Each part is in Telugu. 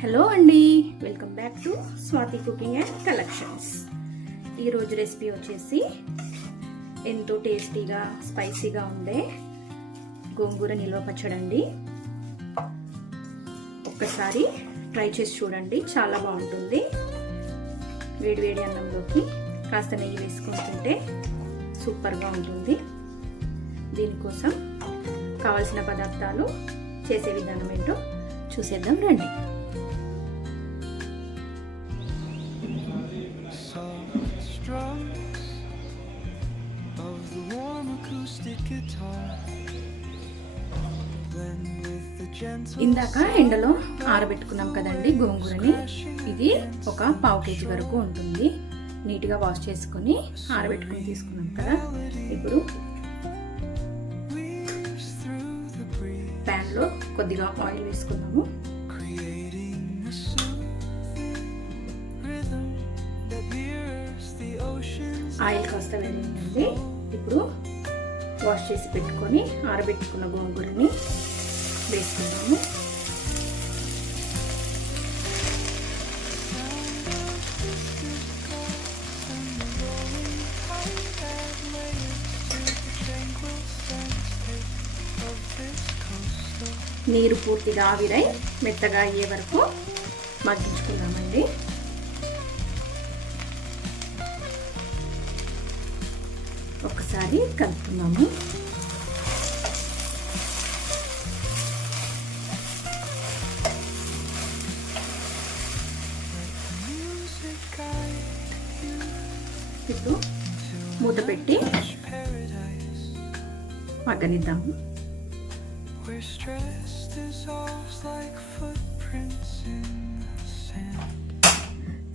హలో అండి, welcome back to Swathi cooking and collections. ఈరోజు రెసిపీ వచ్చేసి ఎంతో టేస్టీగా స్పైసీగా ఉండే గోంగూర నిల్వ పచ్చడి అండి. ఒక్కసారి ట్రై చేసి చూడండి, చాలా బాగుంటుంది. వేడివేడి అన్నంలోకి కాస్త నెయ్యి వేసుకొని తింటే సూపర్గా ఉంటుంది. దీనికోసం కావలసిన పదార్థాలు, చేసే విధానం ఏంటో చూసేద్దాం రండి. ఇందాక ఎండలో ఆరబెట్టుకున్నాం కదండి గోంగూరని. ఇది ఒక 1/2 kg వరకు ఉంటుంది. నీట్గా వాష్ చేసుకొని ఆరబెట్టుకుని తీసుకున్నాం కదా. ఇప్పుడు ప్యాన్లో కొద్దిగా ఆయిల్ వేసుకున్నాము. ఆయిల్ కాస్త వేడిందండి. ఇప్పుడు వాష్ చేసి పెట్టుకొని ఆరబెట్టుకున్న గోంగూరని వేసుకుందాము. నీరు పూర్తిగా ఆవిరై మెత్తగా అయ్యే వరకు మగ్గించుకుందామండి. ఒకసారి కలుపుతున్నాము. ఇప్పుడు మూత పెట్టి మగ్గనిద్దాము.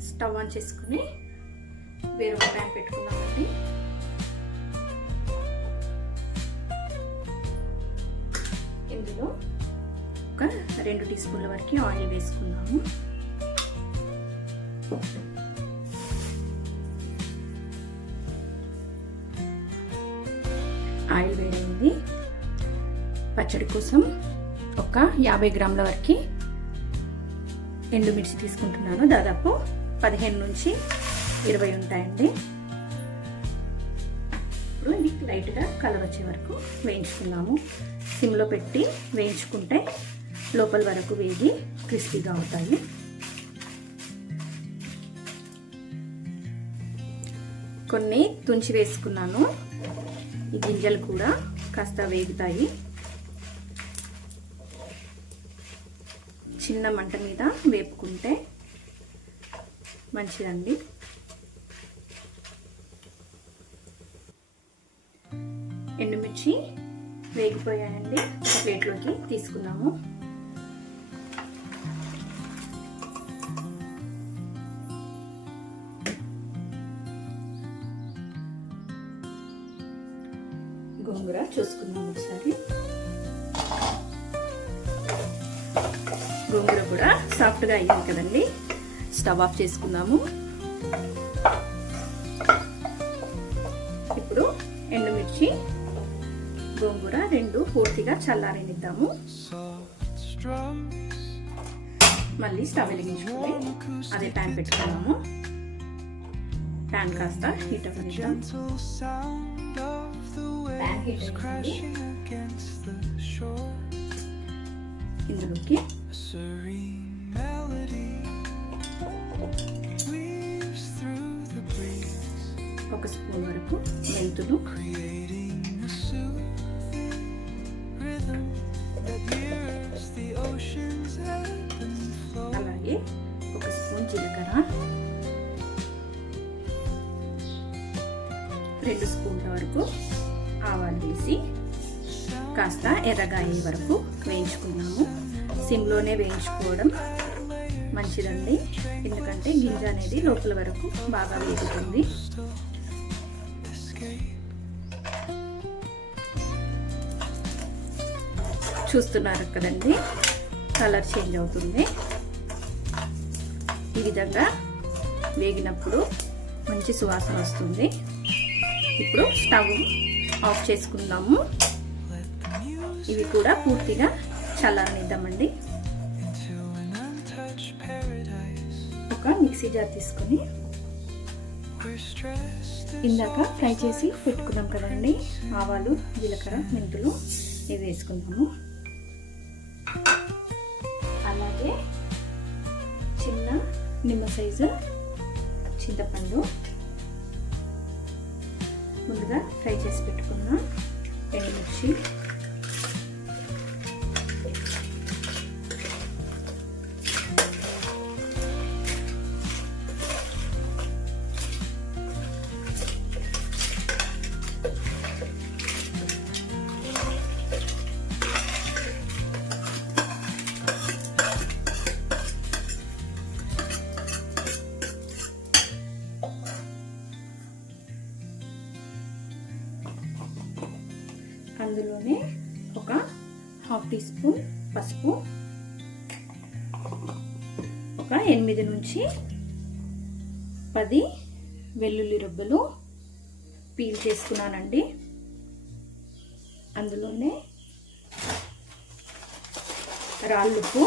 స్టవ్ ఆన్ చేసుకుని వేరొక ప్యాన్ పెట్టుకుందామండి. ఇందులో ఒక 2 టీ స్పూన్ల వరకు ఆయిల్ వేసుకున్నాము. ఆయిల్ వేడైంది. పచ్చడి కోసం ఒక 50 గ్రాముల వరకు ఎండుమిర్చి తీసుకుంటున్నాను. దాదాపు 15 నుంచి 20 ఉంటాయండి. ఇప్పుడు ఇది లైట్గా కలర్ వచ్చే వరకు వేయించుకున్నాము. సిమ్లో పెట్టి వేయించుకుంటే లోపల వరకు వేగి క్రిస్పీగా అవుతాయి. కొన్ని తుంచి వేసుకున్నాను. ఈ గింజలు కూడా కాస్త వేగుతాయి. చిన్న మంట మీద వేపుకుంటే మంచిదండి. ఎండుమిర్చి వేగిపోయాయండి. ఒక ప్లేట్లోకి తీసుకున్నాము. గోంగూర చూసుకుందాం ఒకసారి. గోంగూర కూడా సాఫ్ట్గా అయ్యింది కదండి. స్టవ్ ఆఫ్ చేసుకుందాము. ఇప్పుడు ఎండుమిర్చి, గోంగూర 2 పూర్తిగా చల్లారనిద్దాము. మళ్ళీ స్టవ్ వెలిగించుకొని అదే ప్యాన్ పెట్టుకున్నాము. ప్యాన్ కాస్త హీట్ అవ్వనిద్దాం. ప్యాన్ హీట్ అయ్యింది. ఇందులోకి ఒక స్పూన్ వరకు మెంతులు, అలాగే ఒక స్పూన్ జీలకర్ర, 2 స్పూన్ల వరకు ఆవాలు వేసి కాస్త ఎర్రగా అయ్యే వరకు వేయించుకున్నాము. సిమ్లోనే వేయించుకోవడం మంచిదండి, ఎందుకంటే గింజ అనేది లోపల వరకు బాగా వేగుతుంది. చూస్తున్నారు కదండి, కలర్ చేంజ్ అవుతుంది. ఈ విధంగా వేగినప్పుడు మంచి సువాసన వస్తుంది. ఇప్పుడు స్టవ్ ఆఫ్ చేసుకుందాము. ఇవి కూడా పూర్తిగా చల్లారనిద్దామండి. ఒక మిక్సీ జార్ తీసుకొని ఇందాక ఫ్రై చేసి పెట్టుకున్నాం కదండి ఆవాలు, జీలకర్ర, మెంతులు ఇవి వేసుకుందాము. అలాగే చిన్న నిమ్మ సైజు చింతపండు, ముందుగా ఫ్రై చేసి పెట్టుకున్న ఎండుమిర్చి, అందులోనే ఒక 1/2 టీ స్పూన్ పసుపు, ఒక 8 నుంచి 10 వెల్లుల్లి రెబ్బలు పీల్ చేసుకున్నానండి. అందులోనే రాళ్ళుప్పు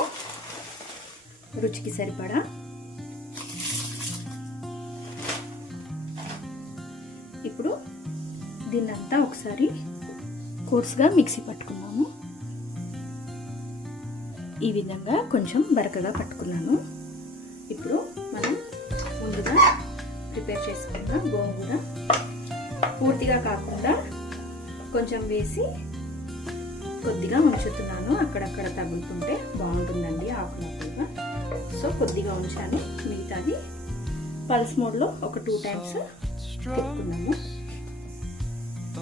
రుచికి సరిపడా, ఇప్పుడు దీన్నంతా ఒకసారి కోర్స్గా మిక్సీ పట్టుకున్నాము. ఈ విధంగా కొంచెం బరకగా పట్టుకున్నాను. ఇప్పుడు మనం ముందుగా ప్రిపేర్ చేసుకున్న గోంగూర పూర్తిగా కాకుండా కొంచెం వేసి కొద్దిగా ఉంచుతున్నాను. అక్కడక్కడ తగులుతుంటే బాగుంటుందండి ఆకులాకులుగా. సో కొద్దిగా ఉంచాను. మిగతాది పల్స్ మోడ్లో ఒక 2 times తిప్పుకున్నాము.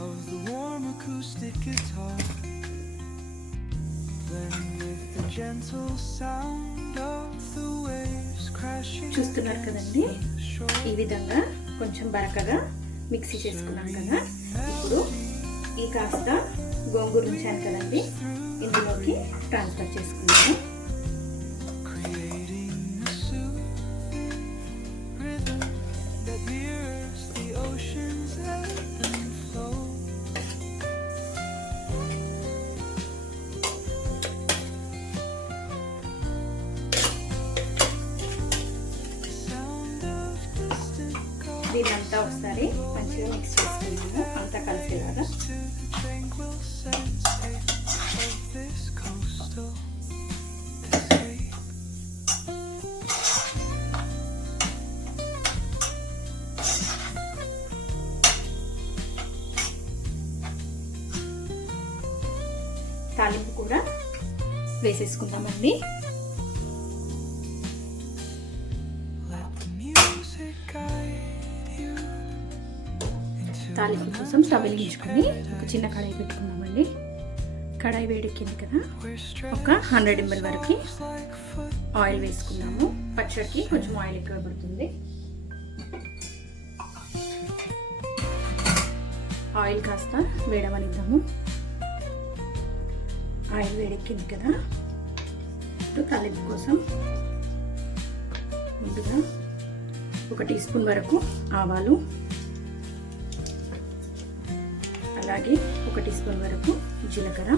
Of the warm acoustic guitar, blend with the gentle sound of the waves crashing. చూస్తున్నారు కదండి, ఈ విధంగా కొంచెం బరకగా మిక్సీ చేసుకున్నాం కదా. ఇప్పుడు ఈ కాస్త గోంగూర ఉంచాను కదండి, ఇందులోకి ట్రాన్స్ఫర్ చేసుకున్నాము. దీనంతా ఒకసారి మంచిగా మిక్స్ చేసుకున్నాము, అంతా కలిసేలాగా. తాలింపు కూడా వేసేసుకుందామండి. తాలింపు కోసం స్టవ్ వెలిగించుకొని ఒక చిన్న కడాయి పెట్టుకున్నామండి. కడాయి వేడెక్కింది కదా, ఒక 100 ml వరకు ఆయిల్ వేసుకున్నాము. పచ్చడికి కొంచెం ఆయిల్ ఎక్కువ పడుతుంది. ఆయిల్ కాస్త వేడవనిద్దాము. ఆయిల్ వేడెక్కింది కదా, ఇప్పుడు తాలింపు కోసం ముందుగా 1 టీ స్పూన్ వరకు ఆవాలు, అలాగే 1 టీ స్పూన్ వరకు జీలకర్ర,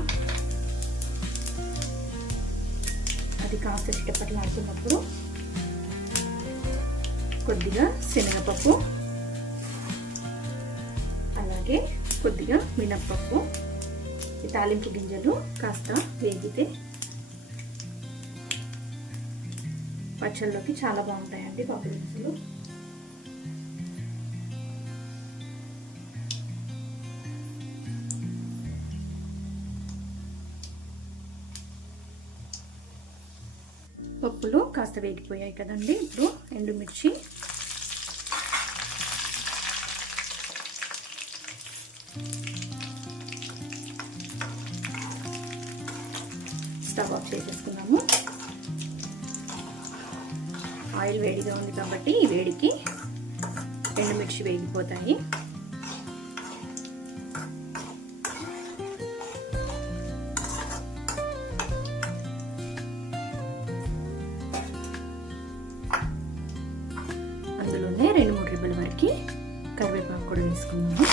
అది కాస్త చిటపటలాడుతున్నప్పుడు కొద్దిగా శనగపప్పు, అలాగే కొద్దిగా మినప్పప్పు. ఈ తాలింపు గింజలు కాస్త వేగితే పచ్చళ్ళలోకి చాలా బాగుంటాయండి పప్పు గింజలు. పప్పులు కాస్త వేగిపోయాయి కదండి. ఇప్పుడు ఎండుమిర్చి, స్టవ్ ఆఫ్ చేసేసుకున్నాము. ఆయిల్ వేడిగా ఉంది కాబట్టి ఈ వేడికి ఎండుమిర్చి వేగిపోతాయి. అందులోనే 2-3 రెబ్బల వరకు కరివేపాకు కూడా వేసుకున్నాము.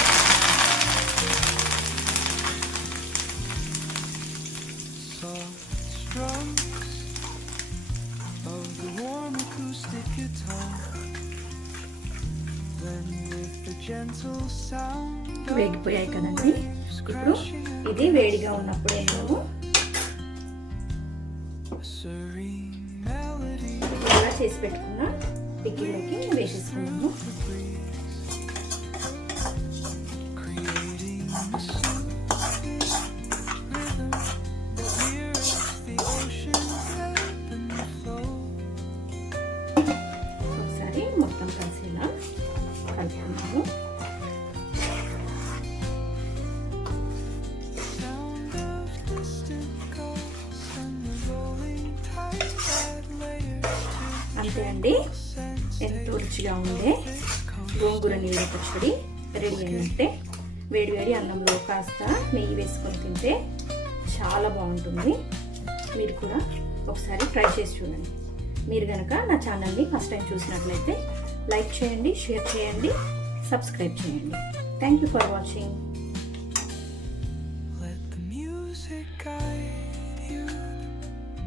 acoustic guitar. Blend with the gentle sound of వేగిపోయాయి the కదండి. waves ఇప్పుడు crashing ఇది వేడిగా ఉన్నప్పుడే నేను a serene melody ఇలా చేసి పెట్టుకున్న పికిల్లోకి వేసేసుకున్నాము. the breeze, creating a soothing rhythm that mirrors the ocean's ebb and flow. ఒకసారి మొత్తం కలిసేలా కలుపుకున్నాము. Sound of distant gulls and the rolling tide add layers to అంతే అండి, sense. ఎంతో రుచిగా ఉండే గోంగూర నీళ్ళ పచ్చడి రెడీ అయినట్టే. వేడి వేడి అన్నంలో కాస్త నెయ్యి వేసుకొని తింటే చాలా బాగుంటుంది. మీరు కూడా ఒకసారి ట్రై చేసి చూడండి. మీరు కనుక నా ఛానల్ని ఫస్ట్ టైం చూసినట్లయితే లైక్ చేయండి, షేర్ చేయండి, సబ్స్క్రైబ్ చేయండి. Thank you for watching. Let the music guide